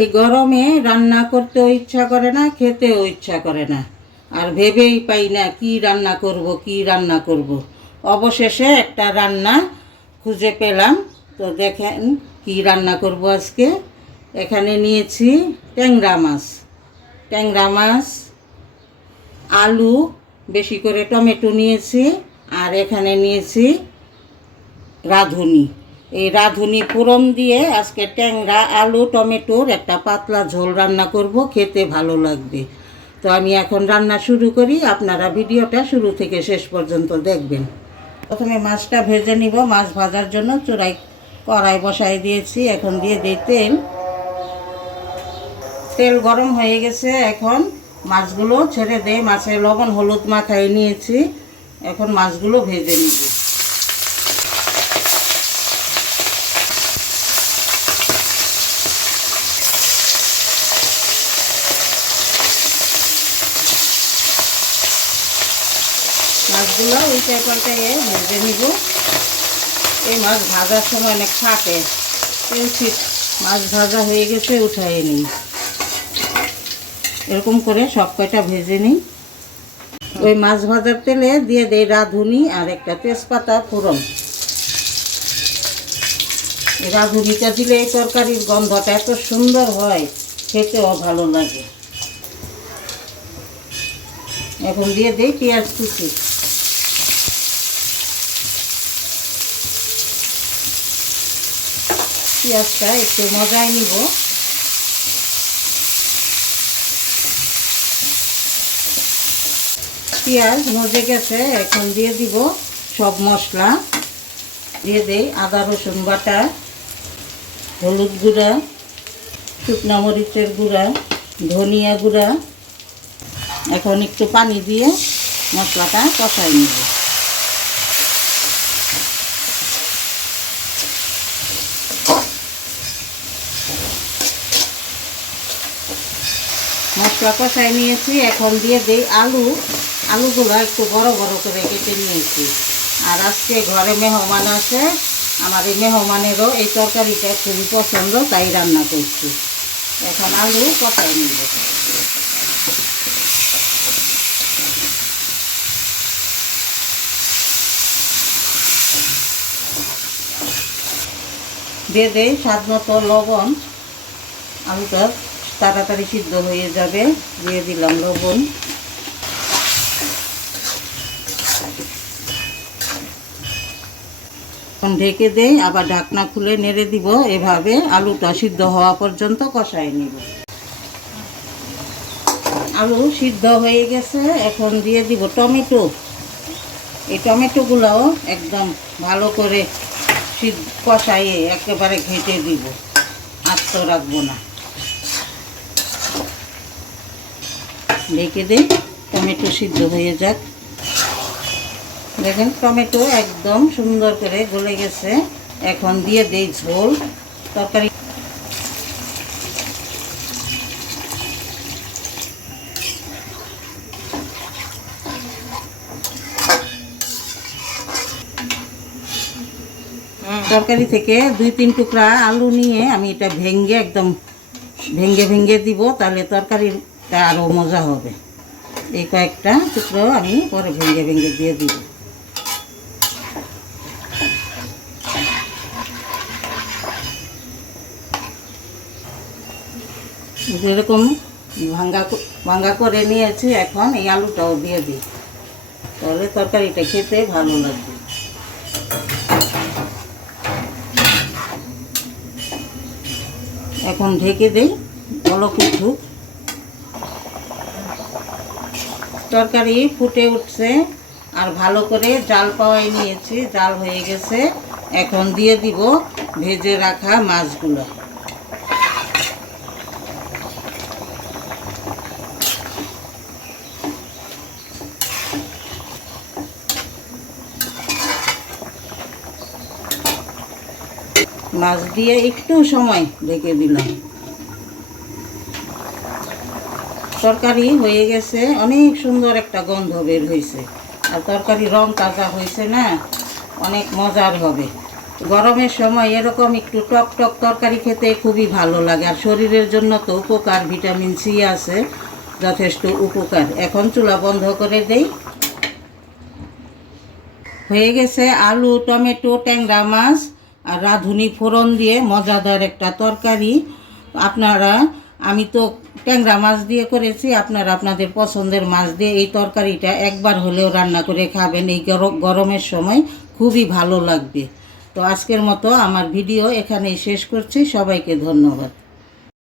এই গরমে রান্না করতেও ইচ্ছা করে না, খেতেও ইচ্ছা করে না, আর ভেবেই পাই না কি রান্না করব। অবশেষে একটা রান্না খুঁজে পেলাম। তো দেখেন কি রান্না করব আজকে। এখানে নিয়েছি ট্যাংরা মাছ, আলু, বেশি করে টমেটো নিয়েছি, আর এখানে নিয়েছি রাঁধুনি। এই রাঁধুনি ফোড়ন দিয়ে আজকে ট্যাংরা, আলু, টমেটোর একটা পাতলা ঝোল রান্না করব, খেতে ভালো লাগবে। তো আমি এখন রান্না শুরু করি, আপনারা ভিডিওটা শুরু থেকে শেষ পর্যন্ত দেখবেন। প্রথমে মাছটা ভেজে নিব। মাছ ভাজার জন্য চুলায় কড়াই বসাই দিয়েছি। এখন দিয়ে দিই তেল। তেল গরম হয়ে গেছে, এখন মাছগুলো ছেড়ে দেই। মাছে লবণ হলুদ মাখাই নিয়েছি, এখন মাছগুলো ভেজে নিব। মাছগুলো উল্টায় পাল্টাইয়ে ভেজে নিব। এই মাছ ভাজার সময় অনেক ফাটে, তেল ছিট। মাছ ভাজা হয়ে গেছে, উঠাই নিই। এরকম করে সব কয়টা ভেজে নিই। ওই মাছ ভাজার তেলে দিয়ে দেই রাঁধুনি আর একটা তেজপাতা ফোড়ন। এই রাঁধুনিটা দিলে এই তরকারির গন্ধটা এত সুন্দর হয়, খেতেও ভালো লাগে। এখন দিয়ে দেই পেঁয়াজ কুচি। পেঁয়াজটা একটু মজায় নিব। পেঁয়াজ মজে গেছে, এখন দিয়ে দিব সব মশলা। দিয়ে দেই আদা রসুন বাটা, হলুদ গুঁড়া, শুকনো মরিচের গুঁড়া, ধনিয়া গুঁড়া। এখন একটু পানি দিয়ে মশলাটা কষাই নিব। মশলা কষাই নিয়েছি, এখন দিয়ে দেই আলুগুলো একটু বড় বড় করে কেটে নিয়েছি। আর আজকে ঘরে মেহমান আছে, আমার এই মেহমানেরও এই তরকারিটা খুবই পছন্দ, তাই রান্না করছি। এখন আলু কষাই নিব। দিয়ে দেই স্বাদ মতো লবণ। আলুটা তাড়াতাড়ি সিদ্ধ হয়ে যাবে। দিয়ে দিলাম লবণ। এখন ঢেকে দেই, আবার ঢাকনা খুলে নেড়ে দিব। এভাবে আলুটা সিদ্ধ হওয়া পর্যন্ত কষাই নিব। আলু সিদ্ধ হয়ে গেছে, এখন দিয়ে দিব টমেটো। এই টমেটোগুলোও একদম ভালো করে কষাইয়ে একেবারে ঘেঁটে দিব, আস্ত রাখবো না। ঢেকে দিই, টমেটো সিদ্ধ হয়ে যাক। দেখেন টমেটো একদম সুন্দর করে গলে গেছে। এখন দিয়ে দেই ঝোল। তরকারি থেকে 2-3 টুকরা আলু নিয়ে আমি এটা ভেঙে দিব, তাহলে তরকারিটা আরও মজা হবে। এই কয়েকটা টুকরো আমি পরে ভেঙে দিয়ে দিব। যেরকম ভাঙ্গা করে নিয়েছি, এখন এই আলুটাও দিয়ে দিই, তাহলে তরকারিটা খেতে ভালো লাগবে। এখন ঢেকে দেই, বলক উঠুক। তরকারি ফুটে উঠছে, আর ভালো করে জাল পাওয়াই নিয়েছি, জাল হয়ে গেছে। এখন দিয়ে দিব ভেজে রাখা মাছগুলো। মাছ দিয়ে একটু সময় ঢেকে দিলাম। তরকারি হয়ে গেছে, অনেক সুন্দর একটা গন্ধ বের হয়েছে। আর তরকারি রং তাজা হয়েছে না, অনেক মজার হবে। গরমের সময় এরকম একটু টক টক তরকারি খেতে খুবই ভালো লাগে, আর শরীরের জন্য তো উপকার, ভিটামিন সি আছে, যথেষ্ট উপকার। এখন চুলা বন্ধ করে দেই। হয়ে গেছে আলু, টমেটো, ট্যাংরা মাছ আর রাঁধুনি ফোড়ন দিয়ে মজাদার একটা তরকারি। আপনারা, আমি তো ট্যাংরা মাছ দিয়ে করেছি, আপনারা আপনাদের পছন্দের মাছ দিয়ে এই তরকারিটা একবার হলেও রান্না করে খাবেন। এই গরমের সময় খুবই ভালো লাগবে। তো আজকের মতো আমার ভিডিও এখানেই শেষ করছি। সবাইকে ধন্যবাদ।